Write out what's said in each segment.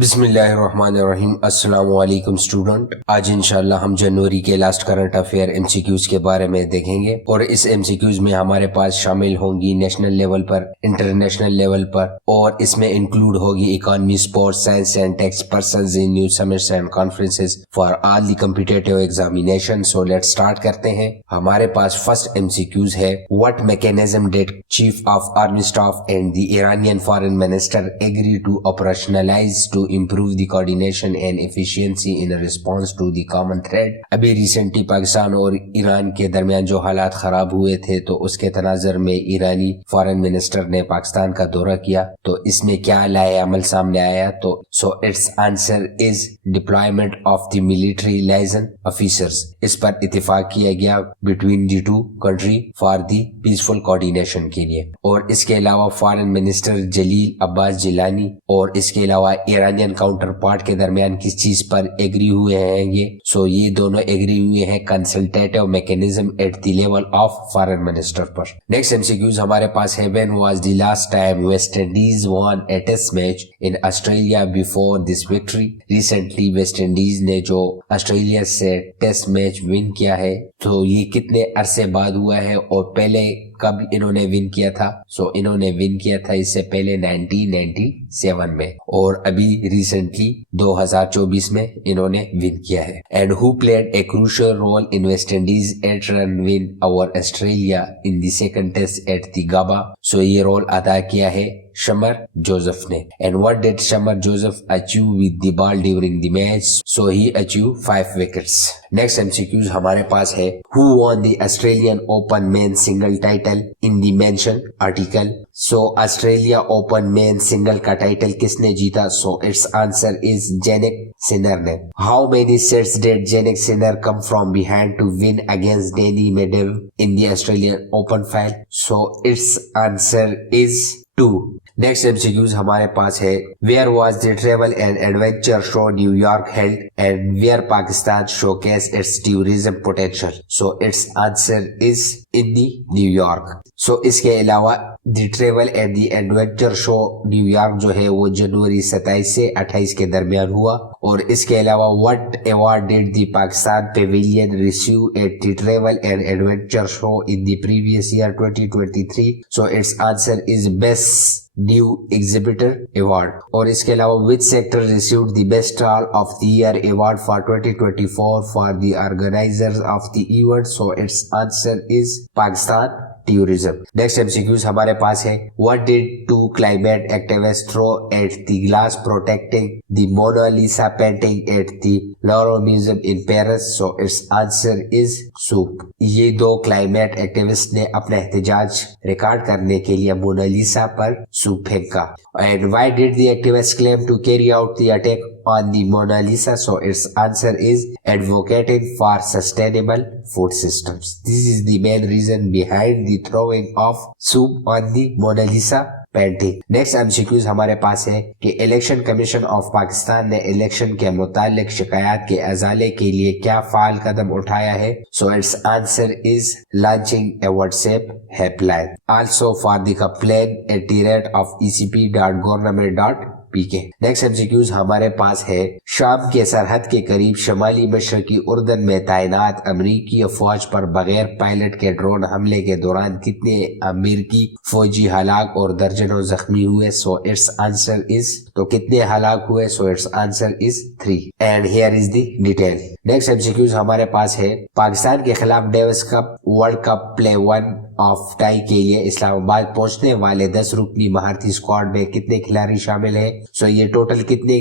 बिस्मिल्लाहिर्रहमानिर्रहीम। अस्सलाम वालेकुम स्टूडेंट। आज इंशाल्लाह हम जनवरी के लास्ट करंट अफेयर एमसीक्यूज के बारे में देखेंगे और इस एमसीक्यूज में हमारे पास शामिल होंगी नेशनल लेवल पर, इंटरनेशनल लेवल पर, और इसमें इंक्लूड होगी economy, sports, science and techs, persons in new summits and conferences for all the competitive examination. So let's start करते हैं। हमारे पास फर्स्ट एमसीक्यूज है, what mechanism did chief of army staff and the Iranian foreign minister agree to operationalize to improve the coordination and efficiency in response to the common threat। अभी recently Pakistan और Iran के दरमियान जो हालात खराब हुए थे, तो उसके तनाजर में ईरानी फॉरेन मिनिस्टर ने पाकिस्तान का दौरा किया। तो इसमें क्या लाए अमल सामने आया? तो it's answer is deployment of the military liaison officers. इस पर इत्तेफाक किया गया between the two country for the peaceful coordination के लिए। और इसके अलावा फॉरेन मिनिस्टर जलील अब्बास जिलानी और इसके अलावा ईरानियन काउंटर पार्ट के दरमियान किस चीज पर एग्री हुए हैं ये? ये दोनों एग्री हुए हैं consultative mechanism at the level of foreign minister पर। नेक्स्ट एमसीक्यूज हमारे पास है, when was the last time West Indies won a test match in Australia before this victory. Recently West Indies ने जो ऑस्ट्रेलिया से test match win किया है, तो ये कितने अरसे बाद हुआ है और पहले कब इन्होंने विन किया था? इन्होंने विन किया था इससे पहले 1997 में, और अभी रिसेंटली 2024 में इन्होंने विन किया है। And who played a crucial role in West Indies 8 run win over Australia in the second test at the Gabba. ये रोल अदा किया है शमर जोसेफ ने। And what did Shamar Joseph achieve with the ball during the match? He achieve 5 wickets. Next MCQs हमारे पास है, who won the Australian Open men single title in the mention article. Australia Open men single का title किसने जीता? It's answer is Jannik Sinner ने। How many sets did Jannik Sinner come from behind to win against Daniil Medvedev in the Australian Open final? It's answer is 2। Next MCQs हमारे पास है, where was the travel and adventure show New York held and where Pakistan showcase its tourism potential? It's answer is in the New York. इसके अलावा the travel and the adventure show New York जो है वो जनवरी 27 से 28 के दरमियान हुआ। और इसके अलावा what award did the Pakistan pavilion receive at the travel and adventure show in the previous year 2023? It's answer is best new exhibitor award. और इसके अलावा which sector received the best stall of the year award for 2024 for the organizers of the event? It's answer is Pakistan tourism. Next MCQs हमारे पास है, what did 2 climate activist throw at the glass protecting the Mona Lisa painting at the Louvre museum in Paris? It's answer is soup. ये 2 climate activist ने अपना एहतजाज record करने के लिए मोनालिसा पर सूप फेंका। And why did the activist claim to carry out the attack on the Mona Lisa? Its answer is advocating for sustainable food systems. This is the main reason behind the throwing of soup on the Mona Lisa painting. Next MCQs हमारे पास है कि election commission of Pakistan ने election के मुतालिक शिकायत के अजाले के लिए क्या फाल कदम उठाया है? It's answer is launching A WhatsApp helpline also for the complaint at the rate of ecp.government.pk। Next MCQs हमारे पास है, शाम के सरहद के करीब शमाली मशरकी उर्दन में तैनात अमरीकी फौज पर बगैर पायलट के ड्रोन हमले के दौरान कितने अमरीकी फौजी हलाक और दर्जनों जख्मी हुए? इट्स आंसर इज, कितने हलाक हुए? It's answer is 3। And here is the detail. Next MCQs हमारे पास है, पाकिस्तान के खिलाफ Davis cup world cup play 1 of tie के लिए इस्लामाबाद पहुंचने वाले 10 रुकनी महारती स्क्वाड में कितने खिलाड़ी शामिल हैं? ये टोटल कितने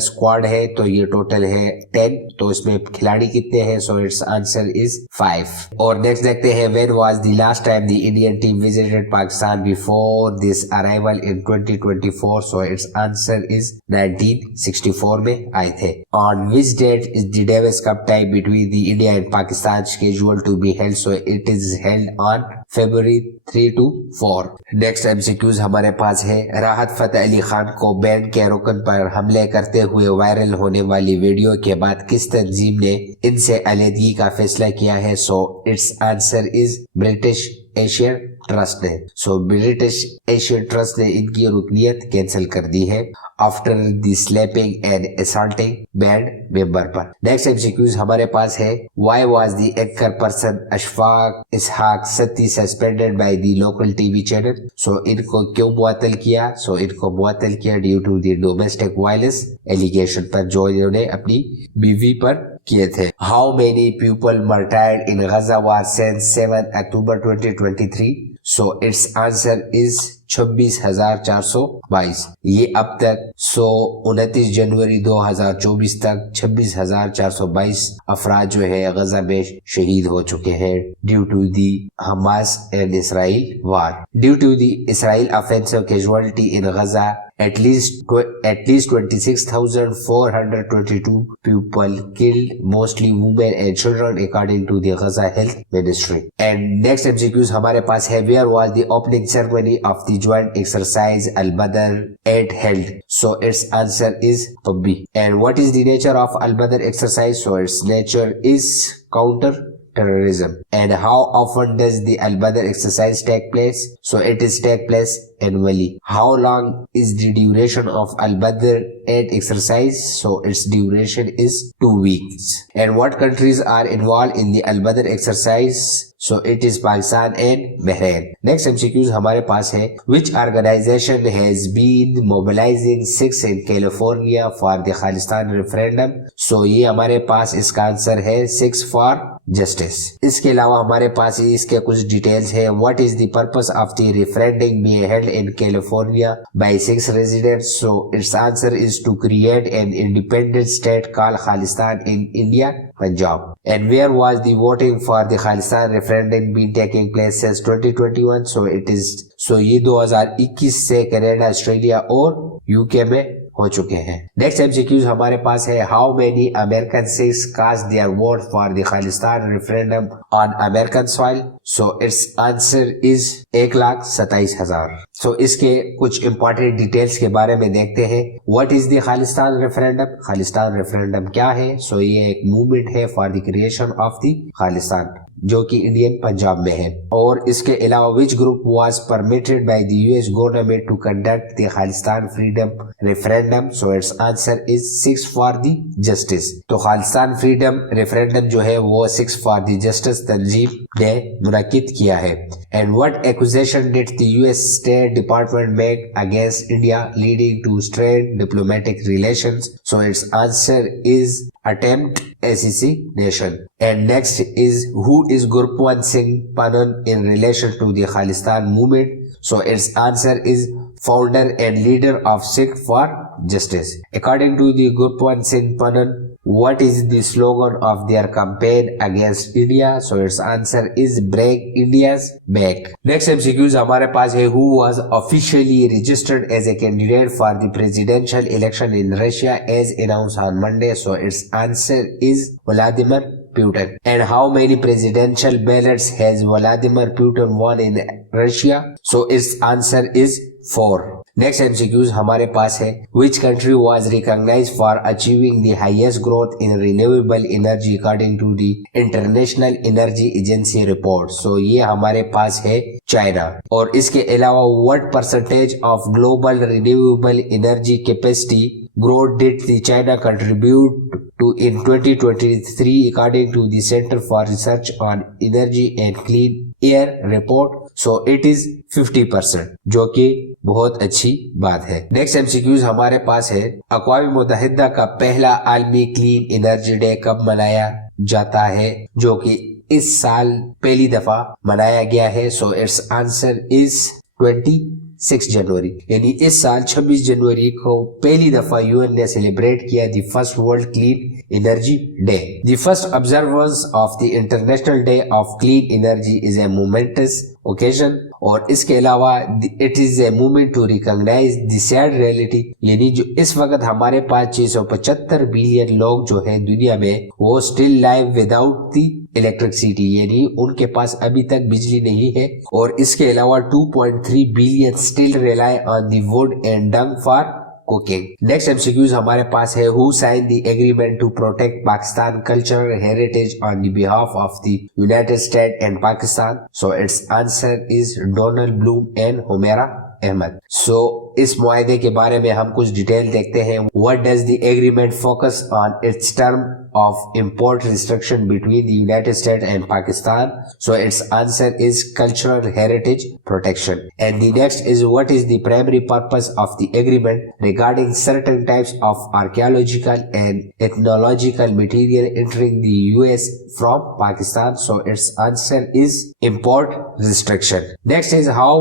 स्क्वाड है? ये टोटल है 10। इसमें खिलाड़ी कितने हैं? It's answer is 5। और नेक्स्ट देखते हैं, when was the last time the Indian team visited Pakistan before this arrival in 2024? It's answer is 1964 में आए थे। On which date is the Davis Cup tie between the India and Pakistan scheduled to be held? It is held on February 3 to 4। Next MCQs हमारे पास है, राहत फतेह अली खान को band के रुकन पर हमले करते हुए वायरल होने वाली वीडियो के बाद किस तंजीम ने इनसे अलहदगी का फैसला किया है? It's answer is British Asian Trust ने। सो ब्रिटिश एशियन ट्रस्ट ने इनकी रुकनियत कैंसिल कर दी है after the slapping and assaulting band member पर। नेक्स्ट एमसीक्यूज हमारे पास है, why was the anchor person Ashfaq Ishaq Satti suspended by the local TV channel. So इनको क्यों मुअत्तल किया? सो इनको मुअत्तल किया due to the domestic violence allegation पर जो इन्होंने अपनी बीवी पर किए थे। How many people martyred in Gaza war since 7 October 2023? So it's answer is 26,422। ये अब तक 29 जनवरी 2024 तक 26,422 अफराद जो है गजा में शहीद हो चुके हैं due to the Hamas and Israel war. Due to the Israel offensive casualty in Gaza at least 26,422 people killed, mostly women and children, according to the Gaza Health Ministry. And next MCQs हमारे पास है, where was the opening ceremony of the joint exercise Al-Badr 8 held? So its answer is Pabbi. And what is the nature of Al-Badr exercise? So its nature is counter terrorism. And how often does the Al-Badr exercise take place? So it is take place annually. How long is the duration of Al-Badr 8 exercise? So its duration is 2 weeks. And what countries are involved in the Al-Badr exercise? So it is Pakistan and Bahrain. Next MCQs हमारे पास है, which organization has been mobilizing Sikhs in California for the Khalistan referendum? So ये हमारे पास इसका answer है Sikhs for Justice. इसके अलावा हमारे पास इसके कुछ डिटेल्स है। What is the purpose of the referendum being held in California by Sikhs residents? So its answer is to create an independent state called Khalistan in India, Punjab. And where was the voting for the Khalistan referendum been taking place since 2021? So it is, so ये 2021 से Canada, Australia और UK में हो चुके हैं। Next MCQs हमारे पास है, how many American Sikhs cast their vote for the Khalistan referendum on American soil? So it's answer is 1,27,000। So इसके कुछ इंपॉर्टेंट डिटेल्स के बारे में देखते हैं। What is the Khalistan referendum? Khalistan referendum क्या है? सो ये एक मूवमेंट है for the creation of the Khalistan जो कि इंडियन पंजाब में है। और इसके अलावा which group was permitted by the US government to conduct the Khalistan freedom referendum? So it's answer is Sikhs for the justice. तो खालिस्तान फ्रीडम रेफरेंडम जो है वो सिक्स फॉर द जस्टिस तंजीम ने मुनक्किद किया है। And what accusation did the US State Department make against India leading to strain diplomatic relations? So it's answer is attempt assassination. And next is, who is Gurpwant Singh Panan in relation to the Khalistan movement? So its answer is founder and leader of Sikh for Justice. According to the Gurpwant Singh Panan, what is the slogan of their campaign against India? So its answer is break India's back. Next MCQs हमारे पास है, who was officially registered as a candidate for the presidential election in Russia as announced on Monday? So its answer is Vladimir Putin. And how many presidential ballots has Vladimir Putin won in Russia? So its answer is 4. Next MCQs हमारे पास है, which country was recognized for achieving the highest growth in renewable energy according to the International Energy Agency report? So ये हमारे पास है China. और इसके अलावा what percentage of global renewable energy capacity growth did the China contribute to in 2023 according to the Center for Research on Energy and Clean Air report? So it is 50%, जो कि बहुत अच्छी बात है। नेक्स्ट एमसीक्यूज हमारे पास है, अक़वाम मुत्तहिदा का पहला आलमी क्लीन एनर्जी डे कब मनाया जाता है? जो कि इस साल पहली दफा मनाया गया है। सो इट्स आंसर इज 26 जनवरी, यानी इस साल 26 जनवरी को पहली दफा यूएन ने सेलिब्रेट किया the first world clean energy day. The first observance of the international day of clean energy is a momentous occasion. और इसके अलावा it is a movement to recognize the sad reality, यानी जो इस वक्त हमारे पास 675 बिलियन लोग जो है दुनिया में वो still live without the electricity, यानी उनके पास अभी तक बिजली नहीं है। और इसके अलावा 2.3 billion still rely on the wood and dung for cooking. Next MCQs हमारे पास है, who sign the agreement to protect Pakistan cultural heritage on the behalf of the United State and Pakistan? So it's answer is Donald Bloom and Humaira Ahmed. So इस मुआहदे के बारे में हम कुछ डिटेल देखते हैं। What does the agreement focus on? It's term of import restriction between the United States and Pakistan. So its answer is cultural heritage protection. And the next is, what is the primary purpose of the agreement regarding certain types of archaeological and ethnological material entering the US from Pakistan? So its answer is import restriction. Next is, how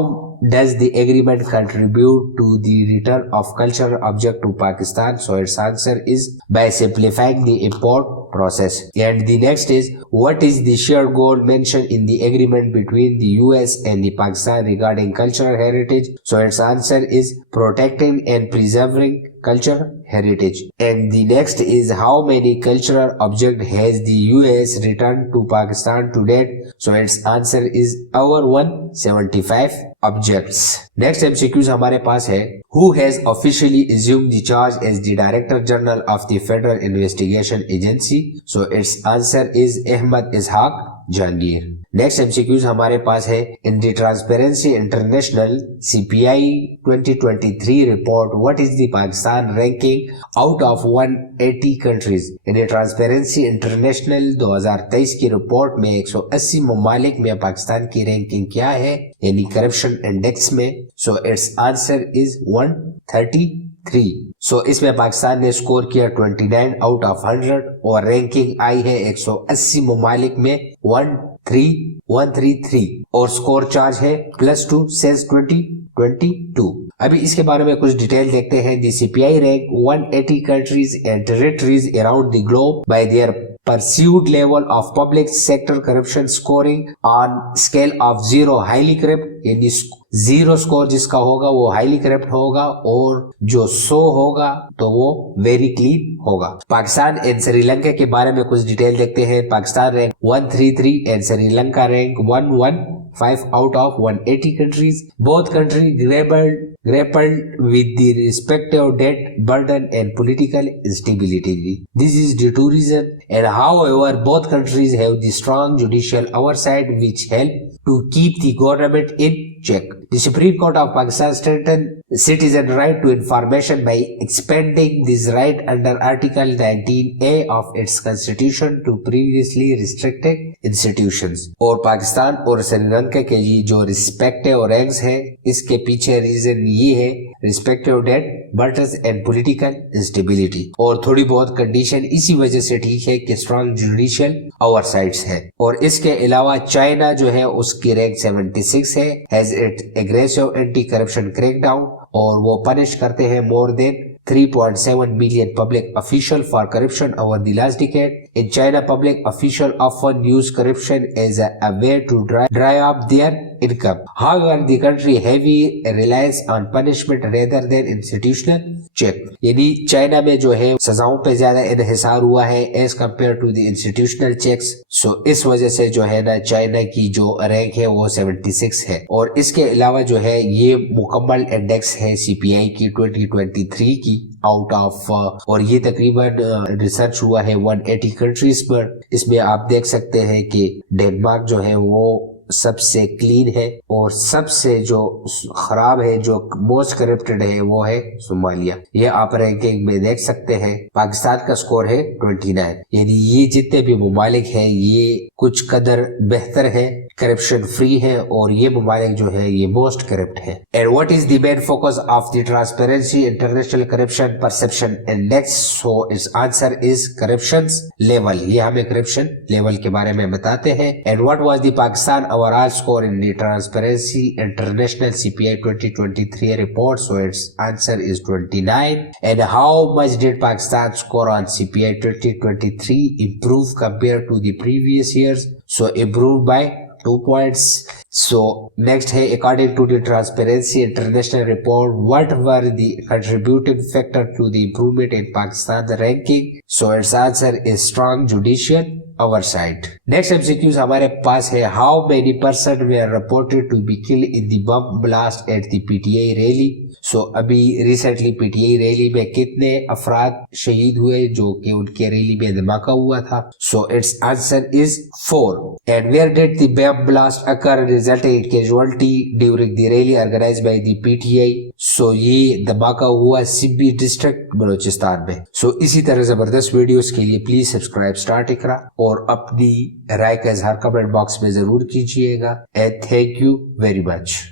does the agreement contribute to the return of cultural object to Pakistan? So its answer is by simplifying the import process. And the next is, what is the shared goal mentioned in the agreement between the US and the Pakistan regarding cultural heritage? So its answer is protecting and preserving cultural heritage. And the next is, how many cultural objects has the US returned to Pakistan to date? So its answer is over 175 objects. Next MCQs हमारे पास है, who has officially assumed the charge as the Director General of the Federal Investigation Agency? So its answer is Ahmad Ishaq Jahangir. Next MCQs हमारे पास है, in the transparency international CPI 2023 report, what is the Pakistan ranking out of 180 countries? In transparency international 2023 की report में 180 ममालिक में पाकिस्तान की ranking क्या है, यानी करप्शन इंडेक्स में? So it's answer is 133। सो इसमें पाकिस्तान ने स्कोर किया 29 आउट ऑफ 100 और रैंकिंग आई है 180 ममालिक में 133 और स्कोर चार्ज है +2 since 2022। अभी इसके बारे में कुछ डिटेल देखते हैं। दी CPI rank 180 countries and territories around the globe bye there perceived level of public sector corruption scoring on scale of 0 highly corrupt, यानी 0 स्कोर जिसका होगा वो हाईली करप्ट होगा और जो 100 होगा तो वो वेरी क्लीन होगा। पाकिस्तान एंड श्रीलंका के बारे में कुछ डिटेल देखते हैं। Pakistan rank 133 and Sri Lanka rank 115 out of 180 countries. Both countries grappled with the respective debt burden and political instability. This is due to reason, and however both countries have the strong judicial oversight which help to keep the government in check. The Supreme Court of Pakistan strengthened citizen right to information by expanding this right under Article 19A of its constitution to previously restricted institutions. और पाकिस्तान और श्रीलंका के ये जो respective ranks है, इसके पीछे reason ये है respective debt burdens and political instability, और थोड़ी बहुत कंडीशन इसी वजह से ठीक है कि स्ट्रॉन्ग जुडिशियल ओवरसाइट्स है। और इसके अलावा चाइना जो है उसकी रैंक 76 है, has it aggressive anti corruption crackdown, और वो पनिश करते हैं more than 3.7 million public official for corruption over the last decade. In China, public officials often use corruption as a way to dry up their income. However, the country heavy reliance on punishment rather than institutional check. यानी China में जो है सजाओं पे ज्यादा इन्हिसार हुआ है as compared to the institutional checks. So इस वजह से जो है ना चाइना की जो रैंक है वो 76 है। और इसके अलावा जो है ये मुकम्मल इंडेक्स है CPI की 2023 की आउट ऑफ, और ये तकरीबन रिसर्च हुआ है 180 कंट्रीज पर। इसमें आप देख सकते हैं कि डेनमार्क जो है वो सबसे क्लीन है, और सबसे जो खराब है, जो मोस्ट करप्टेड है, वो है सोमालिया। ये आप रैंकिंग में देख सकते हैं। पाकिस्तान का स्कोर है 29, यानी ये जितने भी ममालिक हैं ये कुछ कदर बेहतर है, करप्शन फ्री है, और ये ममालिक जो है ये मोस्ट करप्ट है। And what is the main focus of the transparency international corruption perception index? So it's answer is corruption level. ये हमें करप्शन लेवल के बारे में बताते हैं। And what was the Pakistan overall score in the Transparency International CPI 2023 report? So its answer is 29. And how much did Pakistan score on CPI 2023 improve compared to the previous years? So improved by 2 points. So next है, according to the Transparency International report, what were the contributing factor to the improvement in Pakistan ranking? So its answer is strong judicial our side. Next MCQs हमारे पास है, how many person were reported to be killed in the bomb blast at the PTA rally? So अभी recently PTA rally में कितने अफराद शहीद हुए जो कि उनके रैली में धमाका हुआ था? So its answer is 4. And where did the bomb blast occur resulting in casualty during the rally organized by the PTA? So ये धमाका हुआ सिब्बी डिस्ट्रिक्ट बलूचिस्तान में. So इसी तरह जबरदस्त वीडियोस के लिए प्लीज सब्सक्राइब स्टार इकरा और अपनी राय का इजहार कमेंट बॉक्स में जरूर कीजिएगा. And thank you very much.